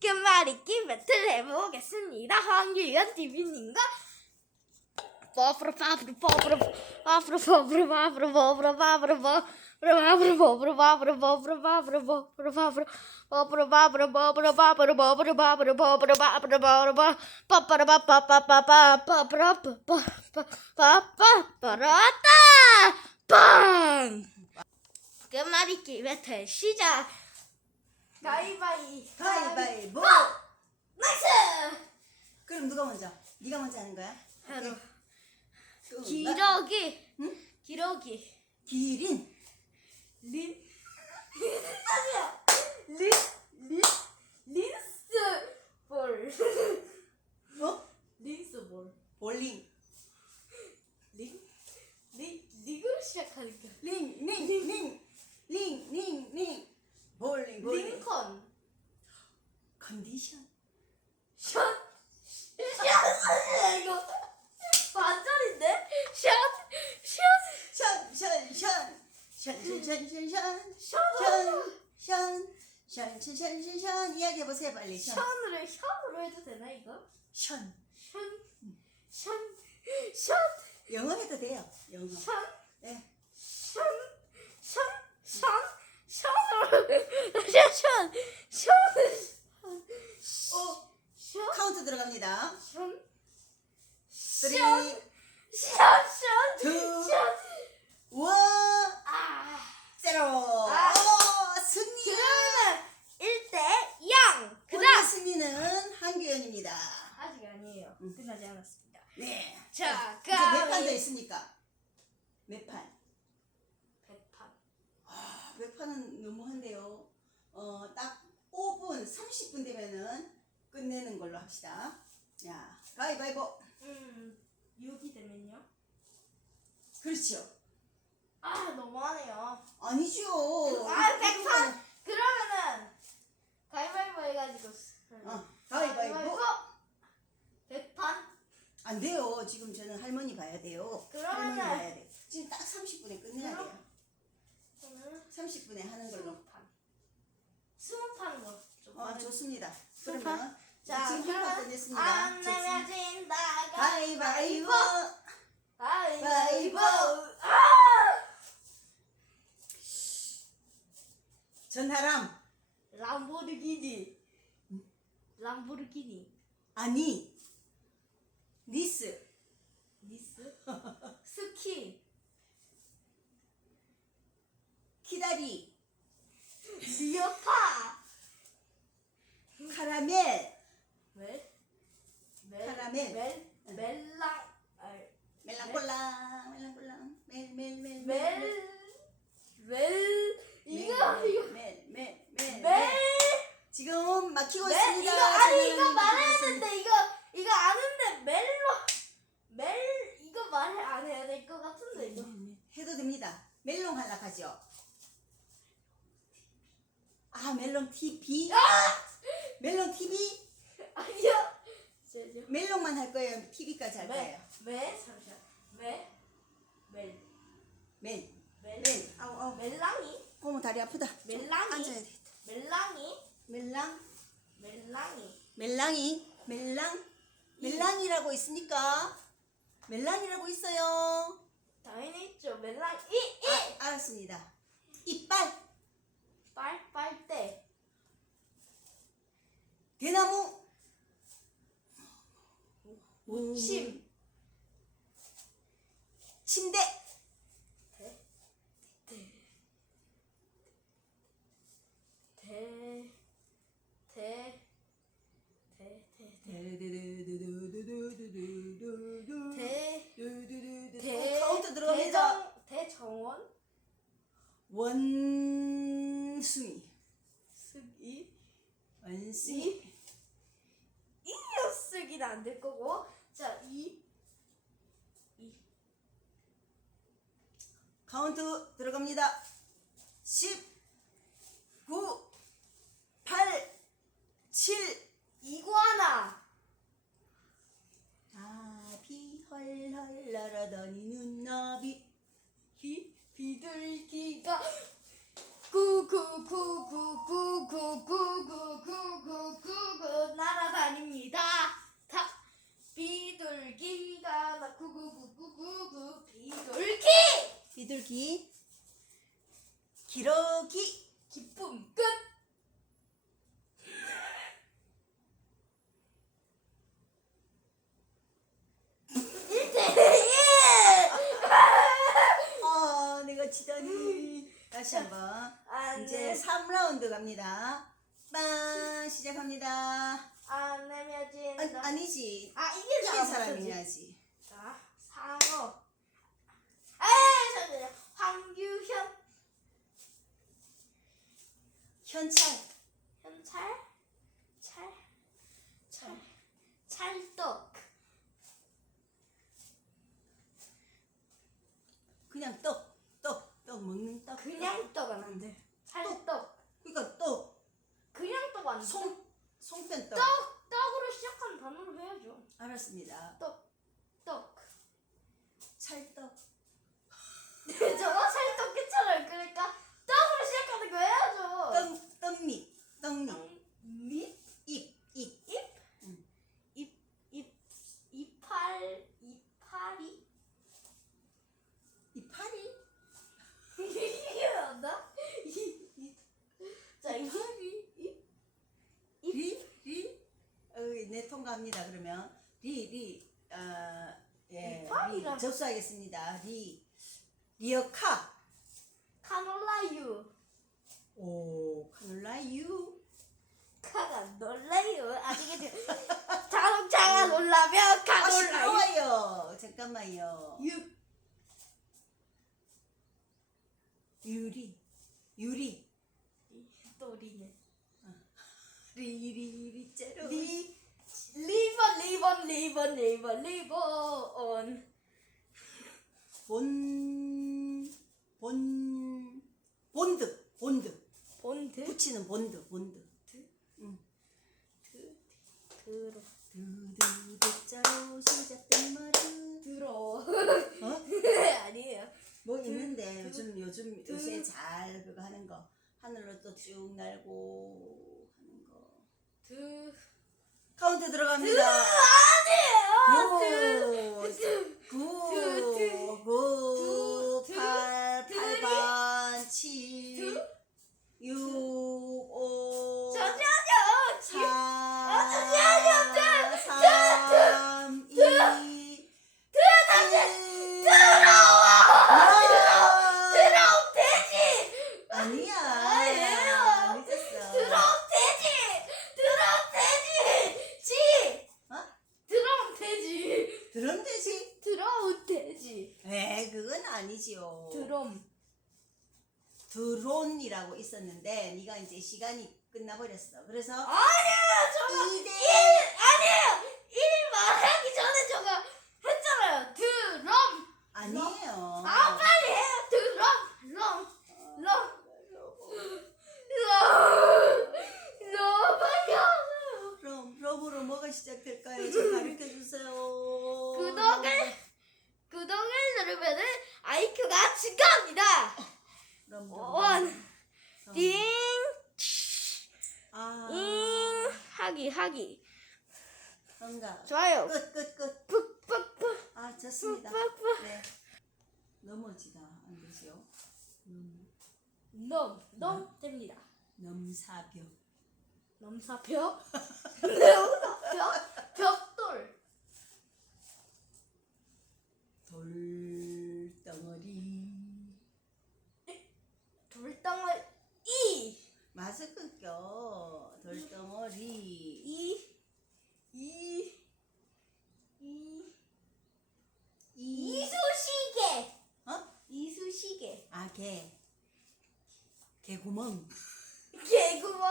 끝말잇기 배틀 해보겠습니다. 황유연 TV님과 버프로 바프로 버프로 바프로 버프로 바프로 버프로 바프로 버프로 바프로 버프로 바프로 바프로 버프로 바프로 버프로 바프로 버프로 바프로 버프로 바프로 버프로 바프로 버프로 바프로 빠빠라바빠빠빠빠 빠빠라빠빠빠빠빠라따 빵! 끝말잇기 배틀 시작! 가위바위 가위바위보. 나이스! 그럼 누가 먼저? 네가 먼저 하는 거야? 하루 또 나- 기러기 응? 기러기 기린. 린 아니야 린 린 린스 볼 어? 린스 볼 볼링. 린? 린 리그로 시작하니까 링, 링, 링. 링, 링, 링. 볼링, 볼링. 링컨 컨디션. 샷 샷! 이거 반전인데? 샷! 샷! 션, 션, 션. 션, 션, 션, 션, 션. 샷! 션, 션, 션, 션, 션, 션, 션. 이야기해 보세요, 빨리. 션. 션으로 션으로 해도 되나 이거? 션. 션, 션, 션, 영어 해도 돼요. 영어. 션, 네. 션, 션, 션, 션으로 션, 션, 션, 오, 션, 카운트 들어갑니다. 션, 쓰리, 션, 션, 션, 투, 션. 원, 아, 제로. 아. 오, 승리. 그러면은 1대 0. 오늘 그다음 승리는 한규현입니다. 아직 아니에요. 음. 끝나지 않았습니다. 네. 자, 이제 몇 판 더 가위. 있습니까? 몇 판? 백판. 아, 몇 판은 너무한데요. 어, 딱 5분, 30분 되면은 끝내는 걸로 합시다. 자, 가위바위보. 음, 6이 되면요? 그렇죠. 아, 너무하네요. 아니죠. 아, 백판. 그러면은 가위바위보 해가지고. 어, 가위바위보. 백판. 안 돼요. 지금 저는 할머니 봐야 돼요. 그러면은- 할머니 봐야 돼. 지금 딱 30분에 끝내야 그럼- 돼요. 저는 30분에 하는 걸로. 스무 판. 스무 판 거. 좀 어, 빠르게. 좋습니다. 그러면 자, 지금 한판 그러면 끝냈습니다. 안 좋습니다. 내면 진다. 가위바위보. 가위바위보. 가위바위보. 아! 전하람. 람보르기니. 람보르기니. 아니. 니스. 니스. 스키. 키다리. 리어파. 카라멜. 멜. 멜. 카라멜. 멜. 멜랑. 아, 멜랑콜랑. 멜랑콜랑. 멜멜멜. 멜. 멜. 이거 이거. 멜멜멜. 멜. 멜. 지금 막히고 멜. 있습니다. 이거 아니 지금 이거 막히고 말해야 있습니다. 되는데 이거 이거 아는데 멜로 멜 이거 말 안 해야 될 것 같은데 이거. 해도 됩니다. 멜롱 하락하죠. 아 멜롱 TV. 멜롱 TV. 아니요. 저요. 멜롱만 할 거예요. TV까지 할 거예요. 멜 잠시만. 멜. 멜. 멜. 멜. 멜. 아우 아우. 멜랑이. 어머 다리 아프다. 좀 멜랑이. 앉아야 돼. 멜랑이. 멜랑. 멜랑이. 멜랑이. 멜랑. 멜랑이라고 있습니까? 멜랑이라고 있어요. 당연히 있죠. 멜랑 이 이. 아, 알았습니다. 이빨. 빨 음. 심. 침대. 대정, 대정, 대정, 대정, 대정, 원숭이, 승이? 원숭이 이어쓰기는 안 될 거고. 자이 카운트 들어갑니다. 10, 9, 8, 7. 이구아나 아, 비 헐헐 날아다니는 나비. 비 비둘기가 구구구구구구구구구구구 날아다닙니다. 다 비둘기가 나 구구구구구구 비둘기! 비둘기. 기러기 기쁨 끝. 아 내가 지다니. 다시 한번. 안 이제 3라운드 갑니다. 빵 시작합니다 안 내면 아, 진다. 아니지 아 이게 이긴 사람 사람이 없어지. 해야지 자, 상어. 아, 잠깐만요. 황규현, 현찰 현찰, 찰, 찰, 찰떡. 그냥 떡 떡 떡 먹는 떡 그냥 떡은 안 돼. 찰떡. 그러니까 떡 그냥 떡 안 돼. 송, 송편 떡 떡, 떡으로 시작하는 단어로 해야죠. 알았습니다 떡, 떡. 찰떡 저거 찰떡 괜찮아요. 그러니까 떡으로 시작하는 거 해야죠. 떡, 떡잎 떡잎 떡, 밑, 잎, 잎 잎, 응. 잎, 잎, 이팔, 이파리. 이파리 이게 맞나? 자, 이 리, 리 어, 네 통과합니다 그러면 리, 리 어, 예. 리 접수하겠습니다 리 리어카 카놀라유. 오 카놀라유 카가 놀라요. 아시겠죠? 자동차가 놀라면 아 카놀라유. 시끄러워요 잠깐만요 유. 유리 유리 또 리네. 리리리 째로 리. 리본, 리본, 리본, 리본, 리본. 본, 본, 본드, 본드. 본드. 붙이는 본드, 본드. 응. 드. 들어. 드드드자로 시작된 말은. 들어. 어? 아니에요. 뭐 드, 있는데 드, 요즘, 요즘 드. 요새 잘 그거 하는 거. 하늘로 또 쭉 날고 하는 거. 드. 카운트 들어갑니다. 아니에요. 드. 구, 드, 드. 구, 드, 팔, 드. 팔 반, 칠, 드. 육, 오, 잠시만요. 사, 아, 잠시만요. 드, 삼, 이, 잠시- 들어와! 들어오면 되지. 아니야. 아니에요. 늦었어. 들어오면 되지. 들어오면 되지. 지. 어? 들어오면 되지. 드럼 되지? 들어오면 되지. 에, 그건 아니지요. 드럼. 드론이라고 있었는데 네가 이제 시간이 끝나버렸어. 그래서 아니에요. 저거 이 대- 1 아니에요. 1 말하기 전에 저거 했잖아요. 드럼. 아니에요. 아 빨리 해요. 드럼. 럼. 럼. 럼. 럼 빨리 하세요. 그럼 그럼으로 뭐가 시작될까요? 좀 가르쳐 주세요. 구독을 구독을 누르면은 아이큐가 증가합니다. 그럼 그럼. 원, 그럼. 띵, 아. 잉, 하기. 그런가. 좋아요. 끝 끝 끝. 푹푹푹 아 좋습니다. 푹푹푹. 네. 넘어지다 안 되죠. 음, 넘, 넘 됩니다. 넘사벽. 넘사벽, 넘사벽, 벽돌, 돌덩어리. 돌덩어리, 이, 마스크 껴. 돌덩어리. 이, 이, 이, 이. 이쑤시개, 어? 이쑤시개, 아 개. 개구멍. 개구멍,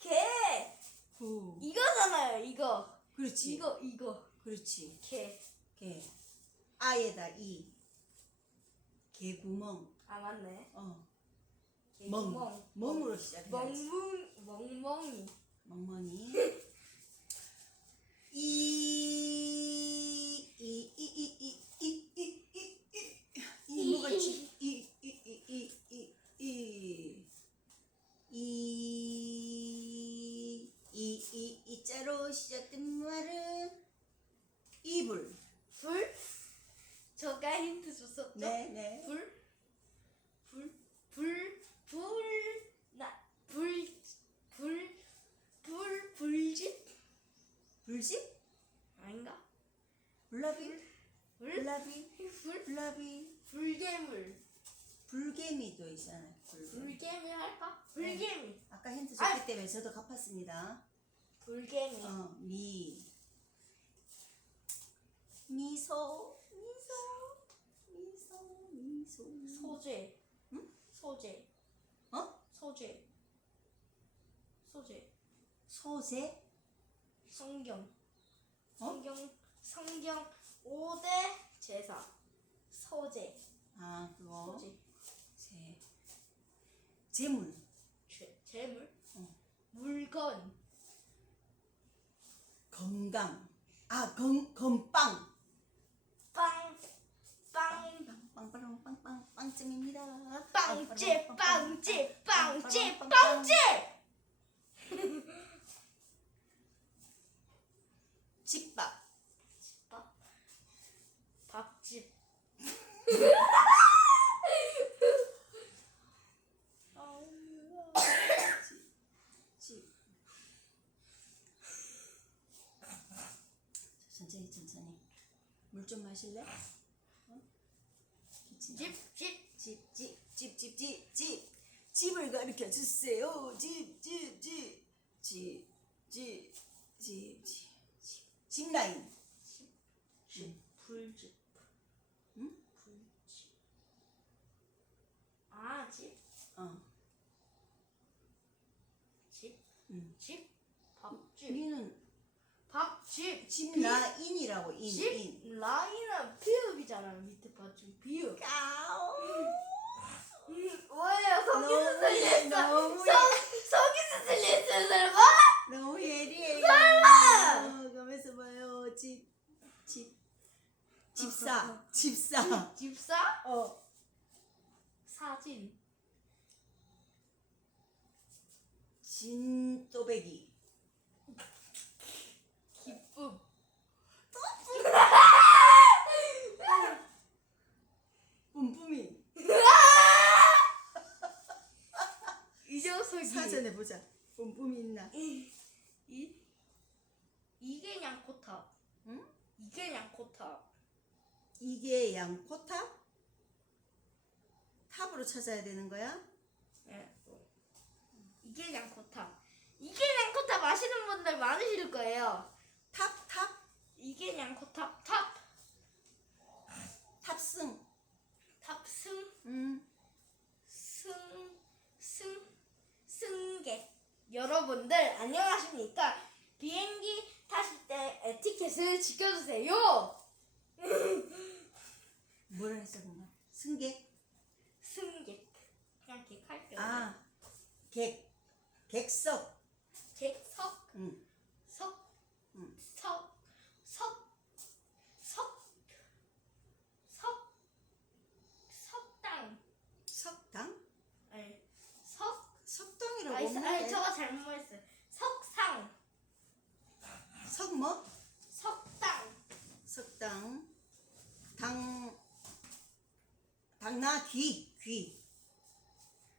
개, 구. 이거잖아요. 이거, 그렇지. 이거, 이거, 그렇지. 개. 개. 아에다 이. 개구멍. 아 맞네. 어. 개구멍. 멍. 멍으로 시작해야지. 멍멍, 멍멍이. 멍멍이. 이. 이. 이. 이. 이. 이. 이. 이. 이. 이. 뭐가 있지? 이. 이. 이. 이. 이. 이. 시작된 말은 이불. 불? 저가 힌트 줬었죠? 네, 네. 불? 불? 불? 불? 나, 불? 불? 불? 불집? 불집? 아닌가? 불나비? 불? 불나비? 불? 불개물. 불개미도 있잖아요. 불개미. 불개미 할까? 불개미. 아까 힌트 줬기 아이. 때문에 저도 갚았습니다. 불개미. 어, 미. 미소. 미소. 미소. 미소. 소재. 응? 소재. 어? 소재. 소재. 소재? 성경. 어? 성경. 성경 5대 제사. 소재. 아, 그거. 소재. 재. 재물. 죄, 재물. 어. 물건. 건강. 아, 건, 건빵. 빵. 빵. 빵빵 빵 빵빵 빵점입니다. 빵집. 빵집. 빵집. 빵집. 집밥. 밥. 밥집. 집. 천천히 천천히. 어? 기침. 집. 집. 집, 집, 집, 집, 집, 집. 집을 가르쳐 주세요. 집, 집, 집, 집, 집, 집, 집, 집. 집 라인. 집. 불집. 응? 불집. 아, 집. 어. 집. 응. 집. 밥집. 집 라 인이라고 인, 집. 인. 라인은 비읍이잖아요. 밑에 받침 비읍. 까오. 음, 뭐예요? 속이 너무 수술했어. 너무 속 속이 수술했어. 설마? 너무 예리해요. 설마! 어, 가면서 봐요. 집, 집, 집사, 집사. 집사? 어. 사진. 진또배기. 기쁨. 뿜뿜이. 이 녀석이. 사전에 보자. 뿜뿜이 있나? 이, 이 이게 양코탑. 응? 이게 양코탑. 이게 양코탑? 탑으로 찾아야 되는 거야? 예. 이게 양코탑. 이게 양코탑 아시는 분들 많으실 거예요. 탑, 탑, 이게 양코탑 탑. 탑승. 탑승 음. 승 승 승객. 여러분들 안녕하십니까? 비행기 타실 때 에티켓을 지켜주세요. 뭐라 했어, 그만. 승객. 승객. 그냥 객할게요. 아, 객. 객석. 응. 석, 응. 석, 석, 석, 석, 석당. 석당? 아니, 석. 석당이라고 아니, 없는데. 아니 저거 잘못했어요. 석상, 석 뭐? 석당, 석당. 당. 당나 귀. 귀.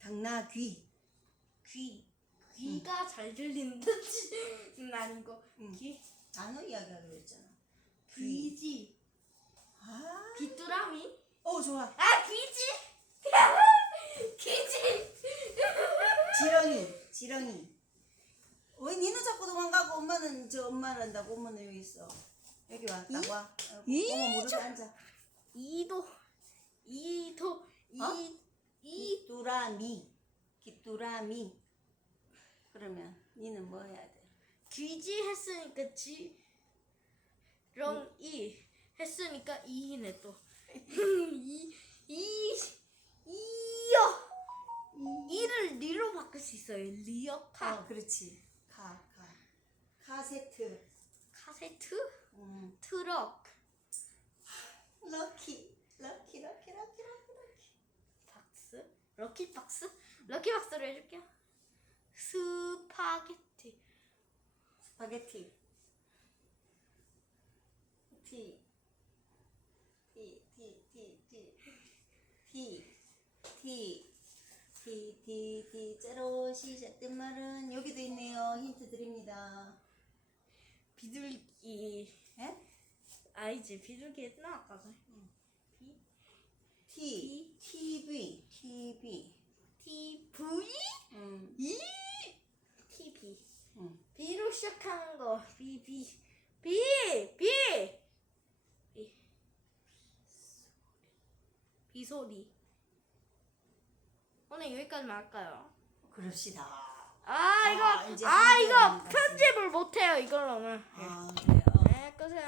당나 귀. 귀. 귀가 잘 들리는 듯은 아니고 응. 귀. 단어 이야기하기로 했잖아. 귀지. 아. 귀뚜라미. 어, 좋아. 아 귀지. 귀지. 지렁이. 지렁이. 왜 니는 자꾸 도망가고 엄마는 저 엄마를 한다고 엄마는 여기 있어. 여기 와. 딱 와. 이 엄마 무릎에 앉아. 이도, 이도, 이, 어? 이 깃두라미. 깃두라미. 그러면 니는 뭐 해야 돼? 귀지 했으니까 지, 렁, 이 했으니까 이네 또. 이, 이, 이요. 이를 리로 바꿀 수 있어요. 리어 카. 어, 그렇지. 카, 카. 카세트. 카세트, 음, 트럭. 럭키. 럭키, 럭키, 럭키, 럭키, 럭키. 박스? 럭키 박스? 럭키 박스로 해줄게요. 스파게티. 스파게티. 티. 티, 티, 티, 티. 티. 티. 티, 티, 티. 째로 시작된 말은 여기도 있네요. 힌트 드립니다. 비둘기. 예? 아니지 비둘기 했나 아까. 비 T TV TV TV 음, 이 TV. 음. B로 시작하는 거 B B B B B B 소리. 오늘 여기까지만 할까요? 그럽시다. 아 이거 아, 이제 아한 이거 편집을 못해요 이걸로는. 아?